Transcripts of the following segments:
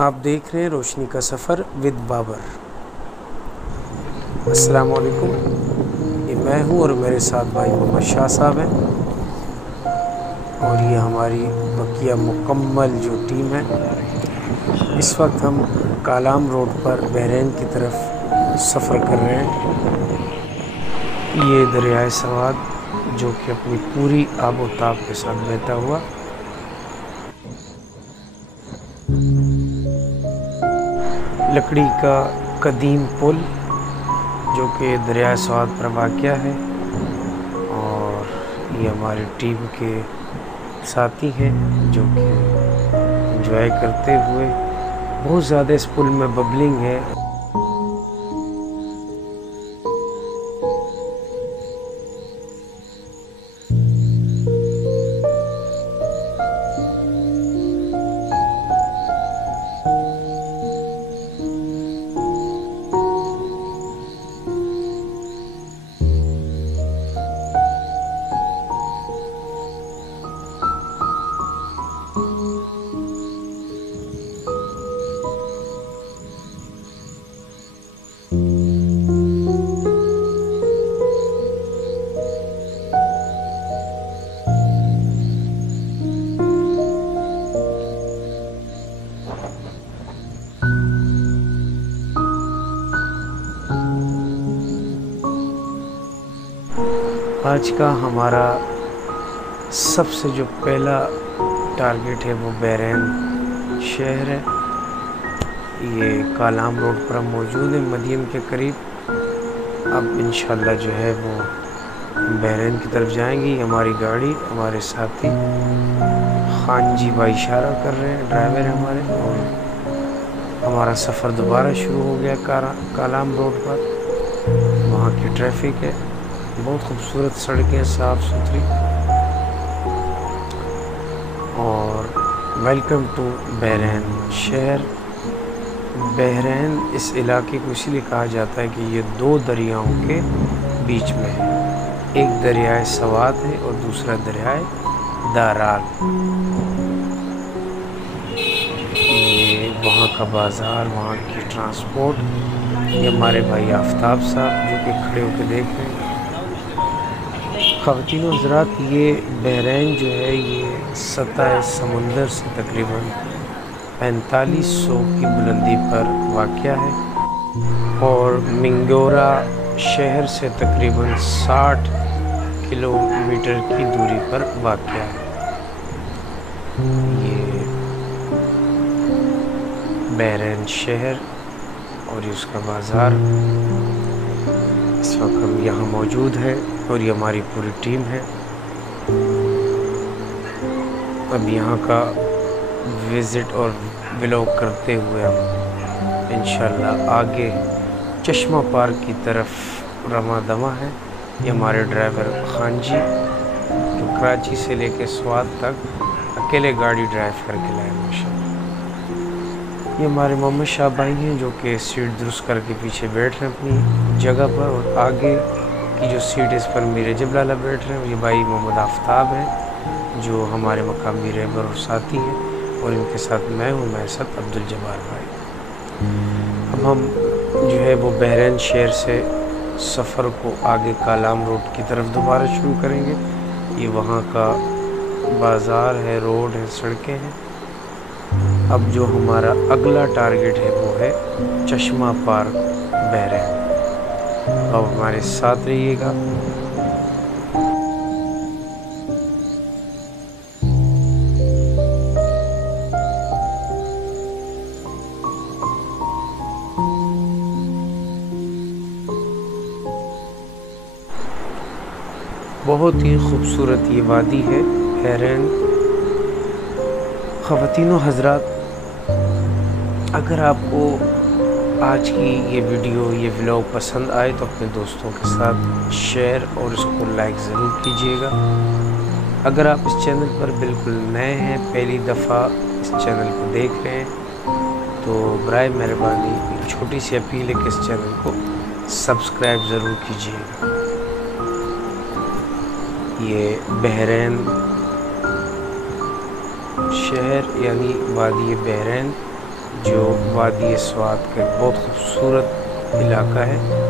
आप देख रहे हैं रोशनी का सफ़र विद बाबर। अस्सलाम वालेकुम। ये मैं हूँ और मेरे साथ भाई मोहम्मद शाह साहब हैं और ये हमारी बकिया मुकम्मल जो टीम है। इस वक्त हम कालाम रोड पर बहरैन की तरफ सफ़र कर रहे हैं। ये दरियाए सवाद जो कि अपनी पूरी आबोताब के साथ बहता हुआ लकड़ी का कदीम पुल जो कि दरिया सवाद पर वाक़या है, और ये हमारी टीम के साथी हैं जो कि एंजॉय करते हुए। बहुत ज़्यादा इस पुल में बबलिंग है। आज का हमारा सबसे जो पहला टारगेट है वो बहरैन शहर है। ये कालाम रोड पर हम मौजूद है, मदीन के करीब। अब इंशाल्लाह जो है वो बहरैन की तरफ जाएंगी। हमारी गाड़ी, हमारे साथी खान जी भाई इशारा कर रहे हैं, ड्राइवर है हमारे, और हमारा सफ़र दोबारा शुरू हो गया कालाम रोड पर। वहाँ की ट्रैफिक है, बहुत खूबसूरत सड़कें, साफ़ सुथरी। और वेलकम टू बहरैन शहर। बहरैन इस इलाके को इसीलिए कहा जाता है कि ये दो दरियाओं के बीच में है। एक दरियाए सवाद है और दूसरा दरियाए दाराल। ये वहाँ का बाज़ार, वहाँ की ट्रांसपोर्ट। ये हमारे भाई आफ्ताब साहब जो कि खड़े होकर देख रहे हैं। ख़वातीन और हज़रात, ये बहरैन जो है ये सतह समुंदर से तकरीबन 4500 की बुलंदी पर वाक़या है और मिंगोरा शहर से तकरीबन 60 किलोमीटर की दूरी पर वाक़या है। ये बहरैन शहर और ये उसका बाज़ार। इस वक्त हम यहाँ मौजूद हैं और ये हमारी पूरी टीम है। अब यहाँ का विज़िट और व्लॉग करते हुए हम इंशाल्लाह आगे चश्मा पार्क की तरफ रमा दमा है। ये हमारे ड्राइवर खान जी जो कराची से लेके स्वाद तक अकेले गाड़ी ड्राइव करके लाए माशाल्लाह। ये हमारे मोहम्मद शाह भाई हैं जो कि सीट दुरुस्त करके पीछे बैठ रहे हैं अपनी जगह पर, और आगे की जो सीट इस पर मीर जबलाला बैठ रहे हैं। ये भाई मोहम्मद आफ्ताब हैं जो हमारे मकामी रहबर और साथी हैं, और इनके साथ मैं हूँ, मेरे साथ अब्दुल जब्बार भाई। अब हम जो है वो बहरैन शहर से सफ़र को आगे कालाम रोड की तरफ दोबारा शुरू करेंगे। ये वहाँ का बाज़ार है, रोड है, सड़कें हैं। अब जो हमारा अगला टारगेट है वो है चश्मा पार्क बहरैन। अब हमारे साथ रहिएगा। बहुत ही खूबसूरत ये वादी है बहरैन। ख़वातीन हज़रात, अगर आपको आज की ये वीडियो, ये व्लॉग पसंद आए तो अपने दोस्तों के साथ शेयर और इसको लाइक ज़रूर कीजिएगा। अगर आप इस चैनल पर बिल्कुल नए हैं, पहली दफ़ा इस चैनल को देख रहे हैं, तो बराए मेहरबानी एक छोटी सी अपील है कि इस चैनल को सब्सक्राइब ज़रूर कीजिएगा। ये बहरैन शहर यानी वादी बहरैन जो वादी स्वात का एक बहुत खूबसूरत इलाका है।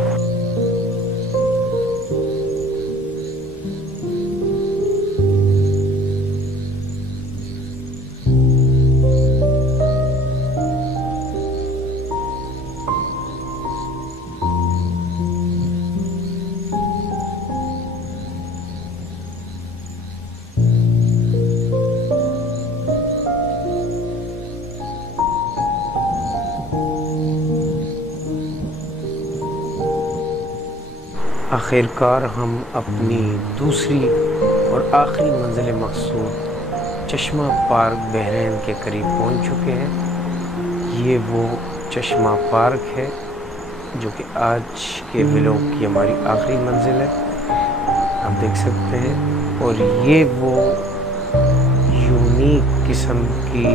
आखिरकार हम अपनी दूसरी और आखिरी मंजिल मकसूद चश्मा पार्क बहरैन के करीब पहुंच चुके हैं। ये वो चश्मा पार्क है जो कि आज के व्लॉग की हमारी आखिरी मंजिल है, आप देख सकते हैं। और ये वो यूनिक किस्म की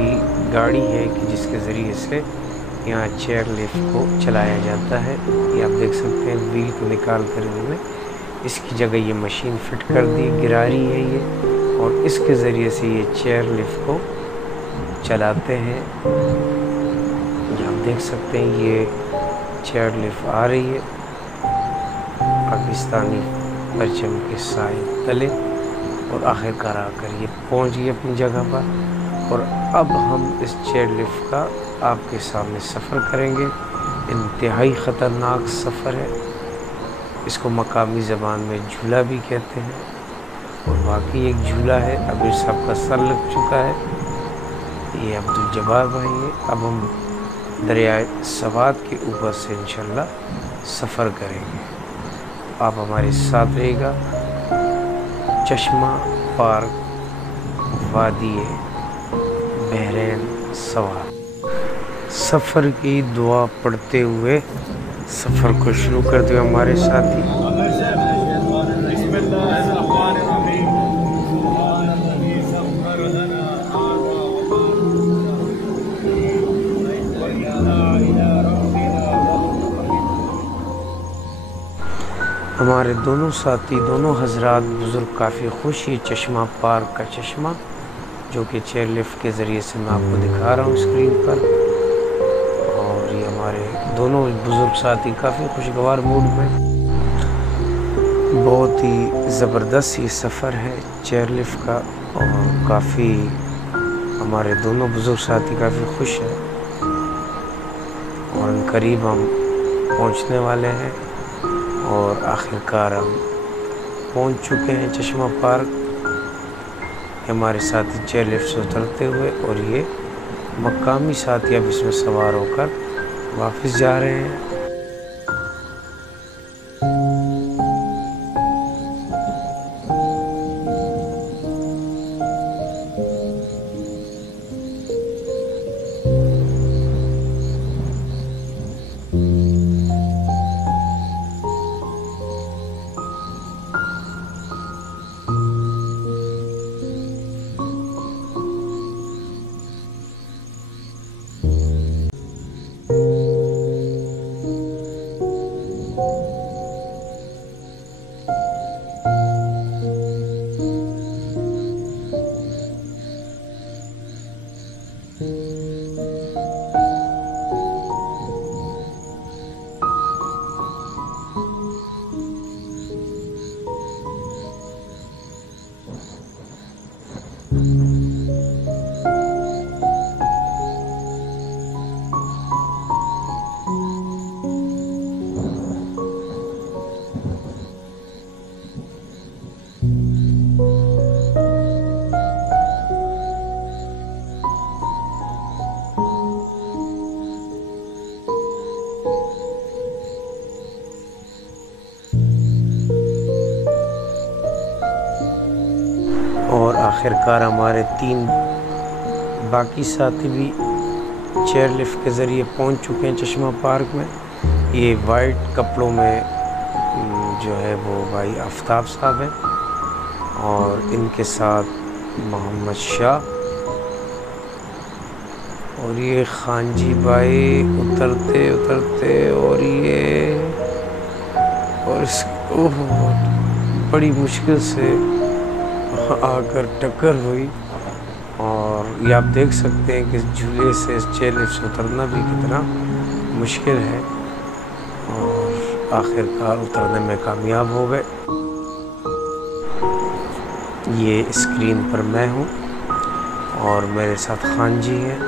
गाड़ी है कि जिसके ज़रिए से यहाँ चेयर लिफ्ट को चलाया जाता है। ये आप देख सकते हैं, व्हील को निकाल कर इन्होंने इसकी जगह ये मशीन फिट कर दी, गिरारी है ये, और इसके ज़रिए से ये चेयर लिफ्ट को चलाते हैं। ये आप देख सकते हैं, ये चेयर लिफ्ट आ रही है पाकिस्तानी परचम के साए तले, और आखिरकार आकर ये पहुंच गई अपनी जगह पर। और अब हम इस चेयर लिफ्ट का आपके सामने सफ़र करेंगे। इंतहाई ख़तरनाक सफ़र है, इसको मकामी ज़बान में झूला भी कहते हैं। और बाकी एक झूला है, अबीर साहब का सर लग चुका है, ये अब्दुल जब्बार भाई है। अब हम दरियाए सवात के ऊपर से इंशाल्लाह सफ़र करेंगे, तो आप हमारे साथ रहिएगा। चश्मा पार्क वादी बहरैन सवात। सफ़र की दुआ पढ़ते हुए सफ़र को शुरू कर दिया हमारे साथी। हमारे दोनों साथी, दोनों हजरात बुज़ुर्ग काफ़ी खुश। ये चश्मा पार्क का चश्मा जो कि चेयर लिफ्ट के ज़रिए से मैं आपको दिखा रहा हूँ स्क्रीन पर। और ये हमारे दोनों बुज़ुर्ग साथी काफ़ी खुशगवार मूड में। बहुत ही ज़बरदस्त ये सफ़र है चेयर लिफ्ट का, और काफ़ी हमारे दोनों बुज़ुर्ग साथी काफ़ी खुश हैं। और करीब हम पहुंचने वाले हैं, और आखिरकार हम पहुंच चुके हैं चश्मा पार्क। हमारे साथी चेयर लिफ्ट से उतरते हुए, और ये मकामी साथी अब इसमें सवार होकर वापस जा रहे हैं। और आखिरकार हमारे 3 बाकी साथी भी चेयर लिफ्ट के ज़रिए पहुंच चुके हैं चश्मा पार्क में। ये वाइट कपड़ों में जो है वो भाई आफ्ताब साहब हैं, और इनके साथ मोहम्मद शाह, और ये खानजी भाई उतरते उतरते, और ये और बड़ी मुश्किल से आकर टक्कर हुई, और और ये आप देख सकते हैं कि इस झूले से, इस चेले से उतरना भी कितना मुश्किल है, और आखिरकार उतरने में कामयाब हो गए। ये स्क्रीन पर मैं हूँ और मेरे साथ खान जी हैं।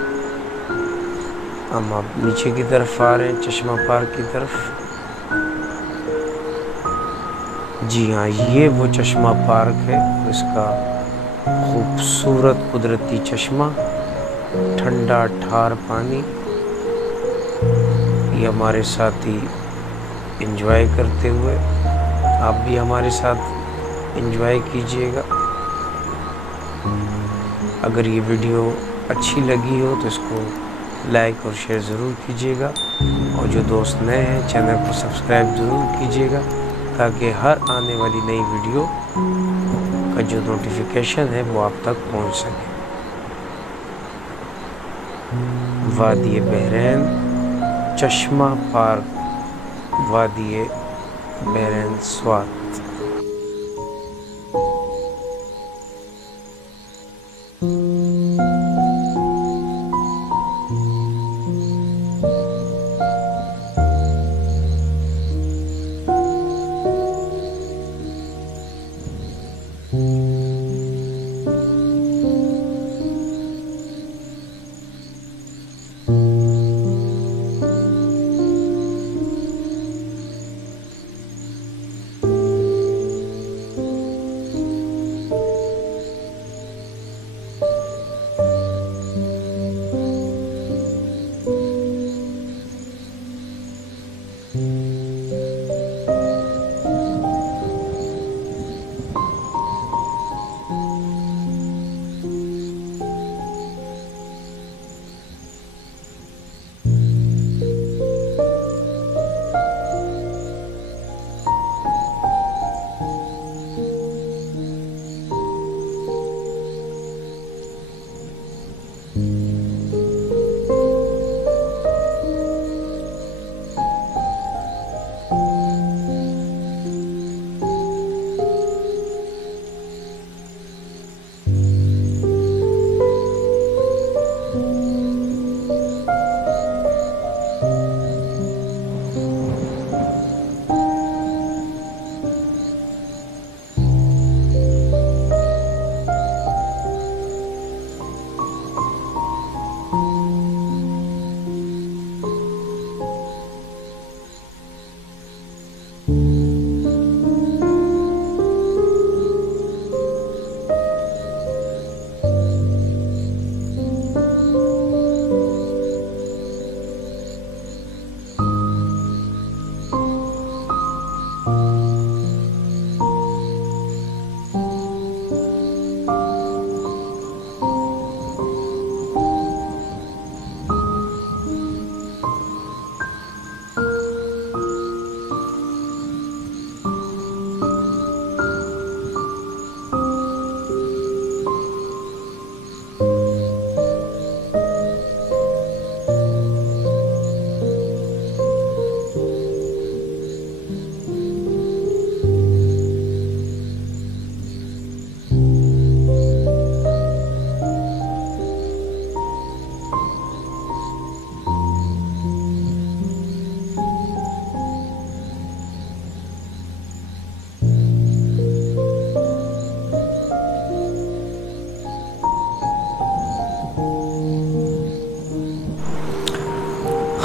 हम आप नीचे की तरफ आ रहे हैं, चश्मा पार्क की तरफ। जी हाँ, ये वो चश्मा पार्क है, इसका खूबसूरत कुदरती चश्मा, ठंडा ठार पानी। ये हमारे साथी एंजॉय करते हुए, आप भी हमारे साथ एंजॉय कीजिएगा। अगर ये वीडियो अच्छी लगी हो तो इसको लाइक और शेयर ज़रूर कीजिएगा, और जो दोस्त नए हैं चैनल को सब्सक्राइब ज़रूर कीजिएगा, ताकि हर आने वाली नई वीडियो का जो नोटिफिकेशन है वो आप तक पहुंच सके। वादी बहरैन, चश्मा पार्क, वादी बहरैन स्वात।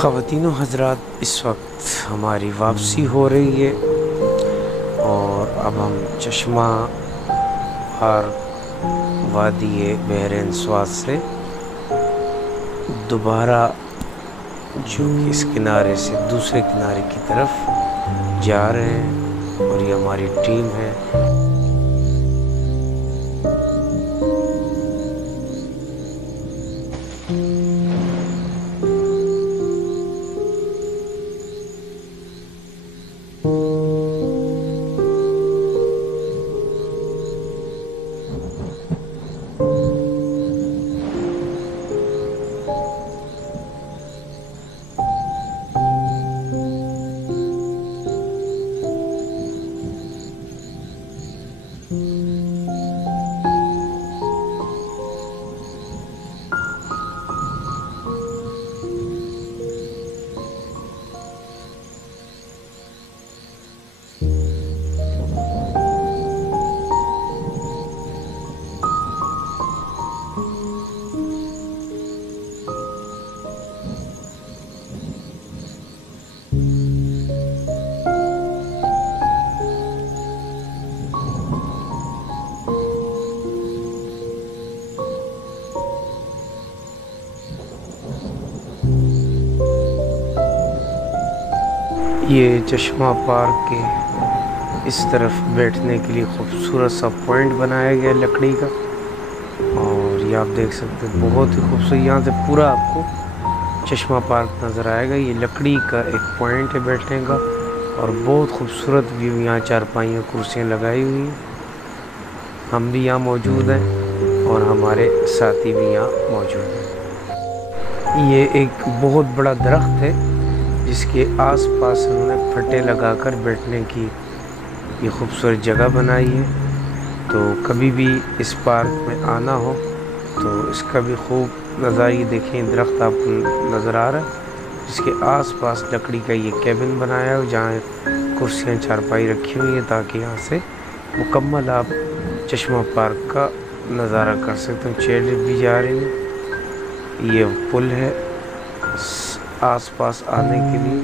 ख़वातीनो हज़रात, इस वक्त हमारी वापसी हो रही है और अब हम चश्मा पार्क वादी बहरैन स्वात से दोबारा जो कि इस किनारे से दूसरे किनारे की तरफ जा रहे हैं, और ये हमारी टीम है। ये चश्मा पार्क के इस तरफ बैठने के लिए खूबसूरत सा पॉइंट बनाया गया लकड़ी का, और ये आप देख सकते हैं बहुत ही खूबसूरत। यहाँ से पूरा आपको चश्मा पार्क नज़र आएगा। ये लकड़ी का एक पॉइंट है बैठने का, और बहुत खूबसूरत व्यू। यहाँ चारपाइयाँ कुर्सियाँ लगाई हुई हैं। हम भी यहाँ मौजूद हैं और हमारे साथी भी यहाँ मौजूद हैं। ये एक बहुत बड़ा दरख्त है जिसके आसपास उन्होंने फटे लगाकर बैठने की ये खूबसूरत जगह बनाई है। तो कभी भी इस पार्क में आना हो तो इसका भी खूब नज़ारा देखें। दरख्त आपको नज़र आ रहा है जिसके आसपास लकड़ी का ये कैबिन बनाया है जहाँ कुर्सियाँ चारपाई रखी हुई हैं ताकि यहाँ से मुकम्मल आप चश्मा पार्क का नज़ारा कर सकते हैं। चेयर भी जा रही है। ये पुल है आसपास आने के लिए।